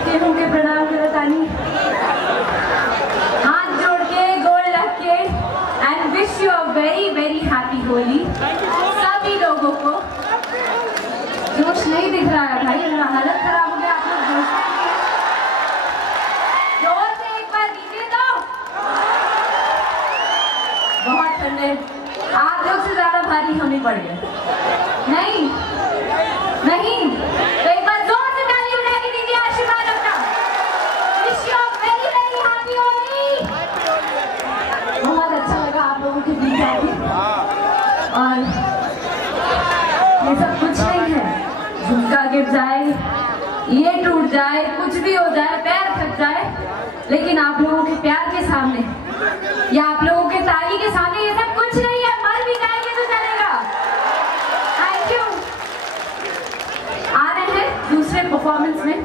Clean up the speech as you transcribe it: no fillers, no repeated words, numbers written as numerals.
आपके मुंह के प्रणाम करो तानी, हाथ जोड़ के गोल लग के and wish you a very very happy Holi. सभी लोगों को जोश नहीं दिख रहा है भाई, मेरा हालत खराब हो गया। आप लोग जोर से एक बार दीजिए तो। बहुत ठंडे, आप लोग से ज्यादा भारी हम ही पड़ गए। नहीं नहीं, तो एक बार जोर से ताली बजा के दीजिए आशीर्वाद अपना। Wish you a very very happy Holi. बहुत अच्छा लगा आप लोगों के बीच आके, और ये सब कुछ नहीं है, झुमका गिर जाए, ये टूट जाए, कुछ भी हो जाए, पैर थक जाए, लेकिन आप लोगों के प्यार के सामने या आप लोगों के ताली के सामने ये सब कुछ नहीं है। मर भी जाएंगे तो चलेगा। Thank you. आ रहे हैं दूसरे परफॉर्मेंस में।